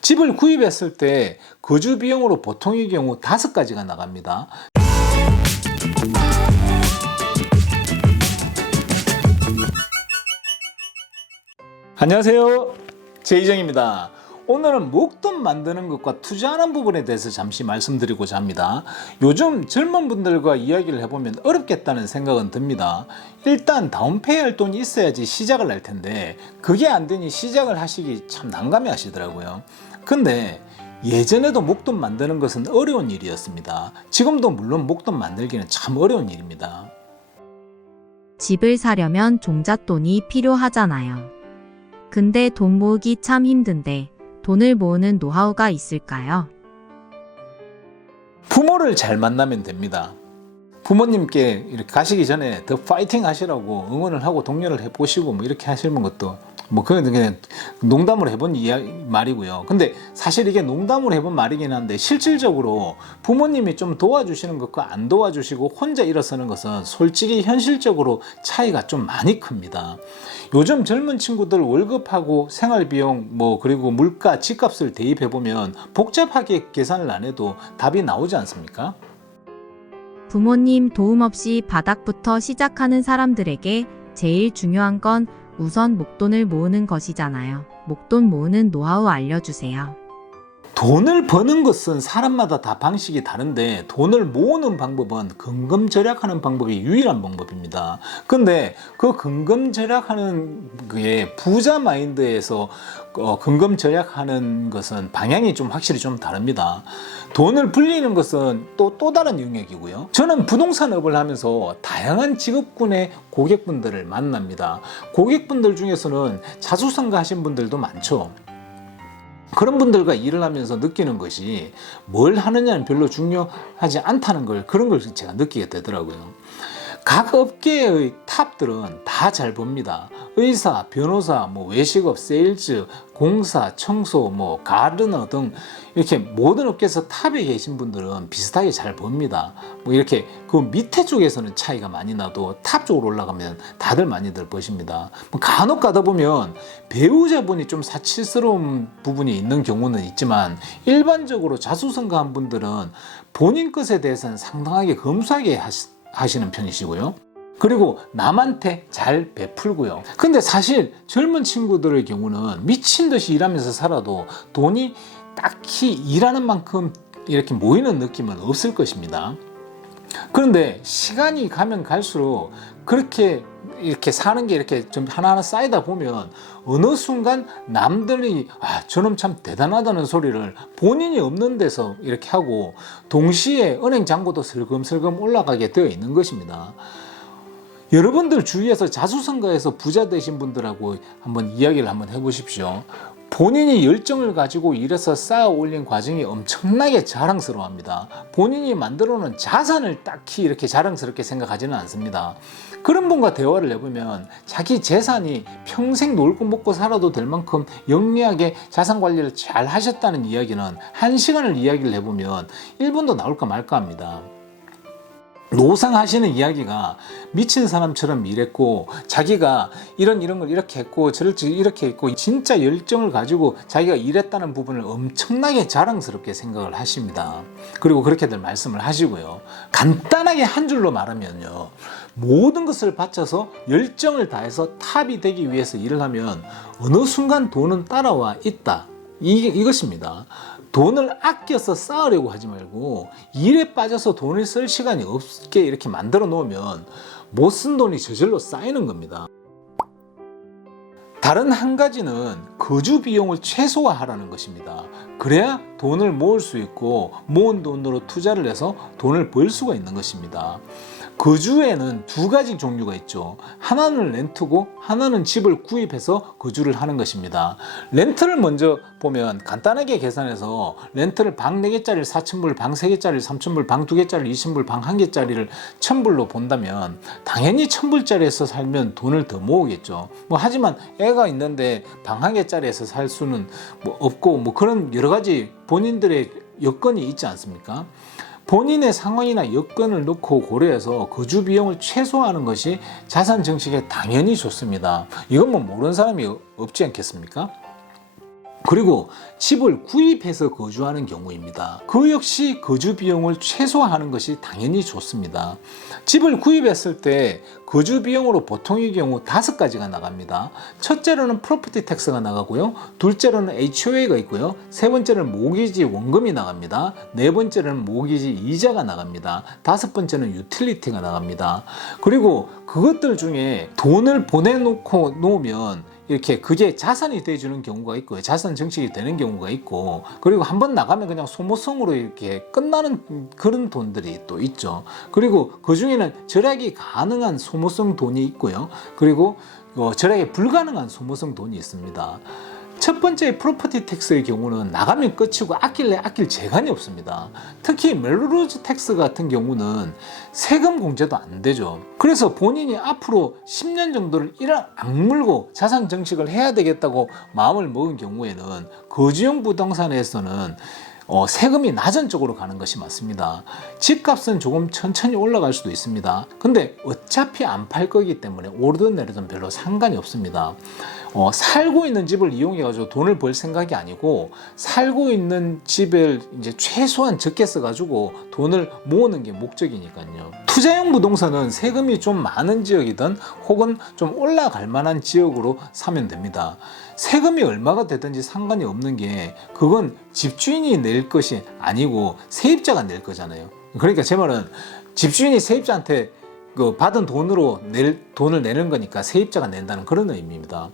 집을 구입했을 때 거주 비용으로 보통의 경우 5가지가 나갑니다. 안녕하세요, 제이정입니다. 오늘은 목돈 만드는 것과 투자하는 부분에 대해서 잠시 말씀드리고자 합니다. 요즘 젊은 분들과 이야기를 해보면 어렵겠다는 생각은 듭니다. 일단 다운페이 할 돈이 있어야지 시작을 할 텐데 그게 안 되니 시작을 하시기 참 난감해 하시더라고요. 근데 예전에도 목돈 만드는 것은 어려운 일이었습니다. 지금도 물론 목돈 만들기는 참 어려운 일입니다. 집을 사려면 종잣돈이 필요하잖아요. 근데 돈 모으기 참 힘든데 돈을 모으는 노하우가 있을까요? 부모를 잘 만나면 됩니다. 부모님께 이렇게 가시기 전에 더 파이팅 하시라고 응원을 하고 독려를 해보시고 이렇게 하시는 것도 그건 그냥 농담으로 해본 말이고요. 근데 사실 이게 농담으로 해본 말이긴 한데 실질적으로 부모님이 좀 도와주시는 것과 안 도와주시고 혼자 일어서는 것은 솔직히 현실적으로 차이가 좀 많이 큽니다. 요즘 젊은 친구들 월급하고 생활비용 그리고 물가, 집값을 대입해보면 복잡하게 계산을 안 해도 답이 나오지 않습니까? 부모님 도움 없이 바닥부터 시작하는 사람들에게 제일 중요한 건 우선 목돈을 모으는 것이잖아요. 목돈 모으는 노하우 알려주세요. 돈을 버는 것은 사람마다 다 방식이 다른데 돈을 모으는 방법은 근검 절약하는 방법이 유일한 방법입니다. 근데 그 근검 절약하는 게 부자 마인드에서 근검 절약하는 것은 방향이 좀 확실히 좀 다릅니다. 돈을 불리는 것은 또 다른 영역이고요. 저는 부동산업을 하면서 다양한 직업군의 고객분들을 만납니다. 고객분들 중에서는 자수성가 하신 분들도 많죠. 그런 분들과 일을 하면서 느끼는 것이 뭘 하느냐는 별로 중요하지 않다는 그런 걸 제가 느끼게 되더라고요. 각 업계의 탑들은 다 잘 법니다. 의사, 변호사, 외식업, 세일즈, 공사, 청소, 가르너 등 이렇게 모든 업계에서 탑에 계신 분들은 비슷하게 잘 법니다. 이렇게 그 밑에 쪽에서는 차이가 많이 나도 탑 쪽으로 올라가면 다들 많이들 버십니다. 간혹 가다 보면 배우자분이 좀 사치스러운 부분이 있는 경우는 있지만 일반적으로 자수성가한 분들은 본인 것에 대해서는 상당하게 검소하게 하시는 편이시고요. 그리고 남한테 잘 베풀고요. 근데 사실 젊은 친구들의 경우는 미친 듯이 일하면서 살아도 돈이 딱히 일하는 만큼 이렇게 모이는 느낌은 없을 것입니다. 그런데 시간이 가면 갈수록 그렇게 이렇게 사는 게 이렇게 좀 하나하나 쌓이다 보면 어느 순간 남들이 저놈 참 대단하다는 소리를 본인이 없는 데서 이렇게 하고 동시에 은행 잔고도 슬금슬금 올라가게 되어 있는 것입니다. 여러분들 주위에서 자수성가해서 부자 되신 분들하고 한번 이야기를 한번 해보십시오. 본인이 열정을 가지고 일해서 쌓아 올린 과정이 엄청나게 자랑스러워합니다. 본인이 만들어 놓은 자산을 딱히 이렇게 자랑스럽게 생각하지는 않습니다. 그런 분과 대화를 해보면 자기 재산이 평생 놀고 먹고 살아도 될 만큼 영리하게 자산 관리를 잘 하셨다는 이야기는 1시간을 이야기를 해보면 1분도 나올까 말까 합니다. 노상하시는 이야기가 미친 사람처럼 일했고 자기가 이런 걸 이렇게 했고 저를 이렇게 했고 진짜 열정을 가지고 자기가 일했다는 부분을 엄청나게 자랑스럽게 생각을 하십니다. 그리고 그렇게들 말씀을 하시고요. 간단하게 한 줄로 말하면요, 모든 것을 바쳐서 열정을 다해서 탑이 되기 위해서 일을 하면 어느 순간 돈은 따라와 있다, 이것입니다. 돈을 아껴서 쌓으려고 하지 말고 일에 빠져서 돈을 쓸 시간이 없게 이렇게 만들어 놓으면 못 쓴 돈이 저절로 쌓이는 겁니다. 다른 한 가지는 거주 비용을 최소화하라는 것입니다. 그래야 돈을 모을 수 있고 모은 돈으로 투자를 해서 돈을 벌 수가 있는 것입니다. 거주에는 2가지 종류가 있죠. 하나는 렌트고 하나는 집을 구입해서 거주를 하는 것입니다. 렌트를 먼저 보면 간단하게 계산해서 렌트를 방 4개짜리를 4,000불, 방 3개짜리를 3,000불, 방 2개짜리를 2,000불, 방 1개짜리를 1,000불로 본다면 당연히 1,000불짜리에서 살면 돈을 더 모으겠죠. 하지만 애가 있는데 방 1개짜리에서 살 수는 없고 그런 여러 가지 본인들의 여건이 있지 않습니까? 본인의 상황이나 여건을 놓고 고려해서 거주 비용을 최소화하는 것이 자산 증식에 당연히 좋습니다. 이건 모르는 사람이 없지 않겠습니까? 그리고 집을 구입해서 거주하는 경우입니다. 그 역시 거주 비용을 최소화하는 것이 당연히 좋습니다. 집을 구입했을 때 거주 비용으로 보통의 경우 5가지가 나갑니다. 첫째로는 프로퍼티 텍스가 나가고요. 둘째로는 HOA가 있고요. 세 번째는 모기지 원금이 나갑니다. 네 번째는 모기지 이자가 나갑니다. 다섯 번째는 유틸리티가 나갑니다. 그리고 그것들 중에 돈을 보내놓고 놓으면 이렇게 그게 자산이 돼주는 경우가 있고요. 자산 증식이 되는 경우가 있고, 그리고 한번 나가면 그냥 소모성으로 이렇게 끝나는 그런 돈들이 또 있죠. 그리고 그 중에는 절약이 가능한 소모성 돈이 있고요. 그리고 절약이 불가능한 소모성 돈이 있습니다. 첫 번째 프로퍼티 텍스의 경우는 나가면 끝이고 아낄래 아낄 재간이 없습니다. 특히 멜로로즈 텍스 같은 경우는 세금 공제도 안 되죠. 그래서 본인이 앞으로 10년 정도를 일을 악물고 자산 증식을 해야 되겠다고 마음을 먹은 경우에는 거주용 부동산에서는 세금이 낮은 쪽으로 가는 것이 맞습니다. 집값은 조금 천천히 올라갈 수도 있습니다. 근데 어차피 안 팔 거기 때문에 오르든 내리든 별로 상관이 없습니다. 살고 있는 집을 이용해 가지고 돈을 벌 생각이 아니고, 살고 있는 집을 이제 최소한 적게 써 가지고 돈을 모으는 게 목적이니까요. 투자용 부동산은 세금이 좀 많은 지역이든 혹은 좀 올라갈 만한 지역으로 사면 됩니다. 세금이 얼마가 되든지 상관이 없는 게, 그건 집주인이 낼 것이 아니고 세입자가 낼 거잖아요. 그러니까 제 말은 집주인이 세입자한테 받은 돈으로 돈을 내는 거니까 세입자가 낸다는 그런 의미입니다.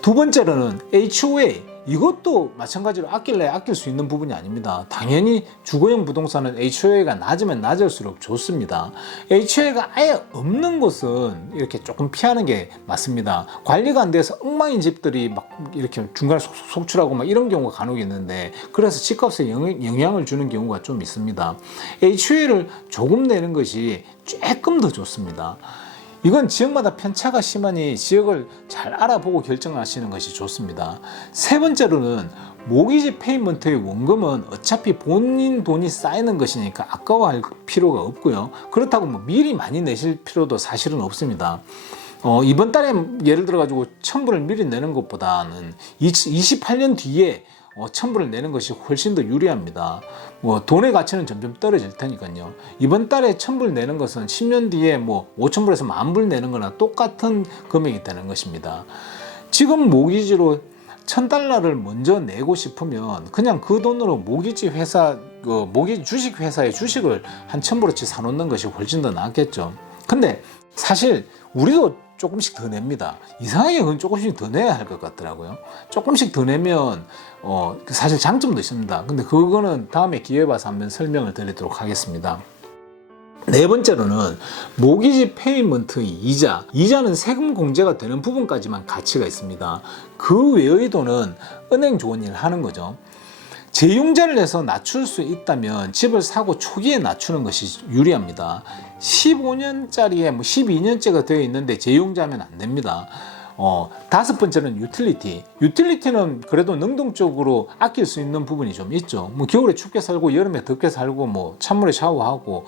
두 번째로는 HOA. 이것도 마찬가지로 아낄래 아낄 수 있는 부분이 아닙니다. 당연히 주거용 부동산은 HOA가 낮으면 낮을수록 좋습니다. HOA가 아예 없는 곳은 이렇게 조금 피하는 게 맞습니다. 관리가 안 돼서 엉망인 집들이 막 이렇게 중간에 속출하고 막 이런 경우가 간혹 있는데, 그래서 집값에 영향을 주는 경우가 좀 있습니다. HOA를 조금 내는 것이 조금 더 좋습니다. 이건 지역마다 편차가 심하니 지역을 잘 알아보고 결정하시는 것이 좋습니다. 세 번째로는 모기지 페이먼트의 원금은 어차피 본인 돈이 쌓이는 것이니까 아까워할 필요가 없고요. 그렇다고 뭐 미리 많이 내실 필요도 사실은 없습니다. 이번 달에 예를 들어 가지고 1,000불을 미리 내는 것보다는 28년 뒤에 1,000불을 내는 것이 훨씬 더 유리합니다. 돈의 가치는 점점 떨어질 테니까요. 이번 달에 1,000불 내는 것은 10년 뒤에 5,000불에서 10,000불 내는 거나 똑같은 금액이 되는 것입니다. 지금 모기지로 $1,000를 먼저 내고 싶으면 그냥 그 돈으로 모기지 회사, 모기지 주식 회사의 주식을 한 1,000불어치 사놓는 것이 훨씬 더 낫겠죠. 근데 사실 우리도 조금씩 더 냅니다. 이상하게 그건 조금씩 더 내야 할 것 같더라고요. 조금씩 더 내면 사실 장점도 있습니다. 근데 그거는 다음에 기회 봐서 한번 설명을 드리도록 하겠습니다. 네 번째로는 모기지 페이먼트 이자. 이자는 세금 공제가 되는 부분까지만 가치가 있습니다. 그 외의 돈은 은행 좋은 일 하는 거죠. 재융자를 내서 낮출 수 있다면 집을 사고 초기에 낮추는 것이 유리합니다. 15년짜리에 12년째가 되어 있는데 재융자하면 안 됩니다. 다섯 번째는 유틸리티. 유틸리티는 그래도 능동적으로 아낄 수 있는 부분이 좀 있죠. 겨울에 춥게 살고 여름에 덥게 살고 찬물에 샤워하고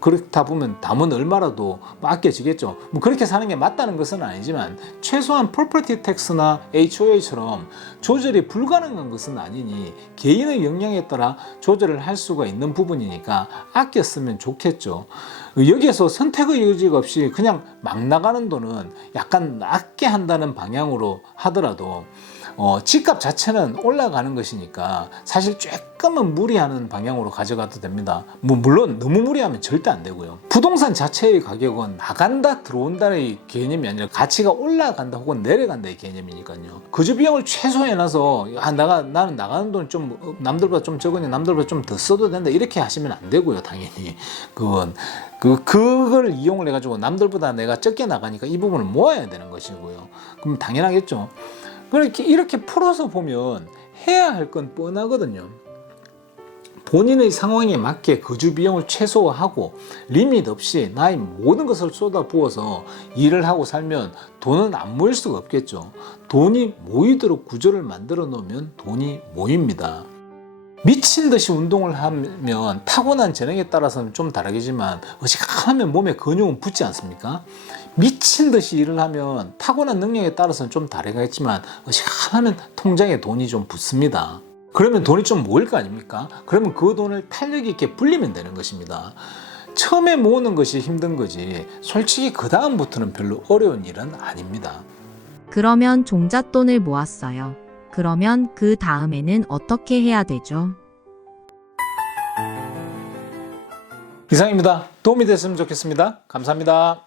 그렇다 보면 담은 얼마라도 아껴지겠죠. 그렇게 사는 게 맞다는 것은 아니지만 최소한 프로퍼티 텍스나 HOA처럼 조절이 불가능한 것은 아니니 개인의 역량에 따라 조절을 할 수가 있는 부분이니까 아껴 쓰면 좋겠죠. 여기에서 선택의 여지가 없이 그냥 막 나가는 돈은 약간 낮게 한다는 방향으로 하더라도 집값 자체는 올라가는 것이니까 사실 조금은 무리하는 방향으로 가져가도 됩니다. 물론 너무 무리하면 절대 안 되고요. 부동산 자체의 가격은 나간다 들어온다의 개념이 아니라 가치가 올라간다 혹은 내려간다의 개념이니까요. 거주 비용을 최소해놔서 나는 나가는 돈 좀 남들보다 좀 적으니 남들보다 좀 더 써도 된다 이렇게 하시면 안 되고요. 당연히 그걸 이용을 해가지고 남들보다 내가 적게 나가니까 이 부분을 모아야 되는 것이고요. 그럼 당연하겠죠. 이렇게 풀어서 보면 해야 할 건 뻔하거든요. 본인의 상황에 맞게 거주 비용을 최소화하고 리밋 없이 나의 모든 것을 쏟아부어서 일을 하고 살면 돈은 안 모일 수가 없겠죠. 돈이 모이도록 구조를 만들어 놓으면 돈이 모입니다. 미친 듯이 운동을 하면 타고난 재능에 따라서는 좀 다르겠지만 어지간하면 몸에 근육은 붙지 않습니까? 미친 듯이 일을 하면 타고난 능력에 따라서는 좀 다르겠지만 어지간하면 통장에 돈이 좀 붙습니다. 그러면 돈이 좀 모일 거 아닙니까? 그러면 그 돈을 탄력 있게 불리면 되는 것입니다. 처음에 모으는 것이 힘든 거지 솔직히 그 다음부터는 별로 어려운 일은 아닙니다. 그러면 종잣돈을 모았어요. 그러면 그 다음에는 어떻게 해야 되죠? 이상입니다. 도움이 됐으면 좋겠습니다. 감사합니다.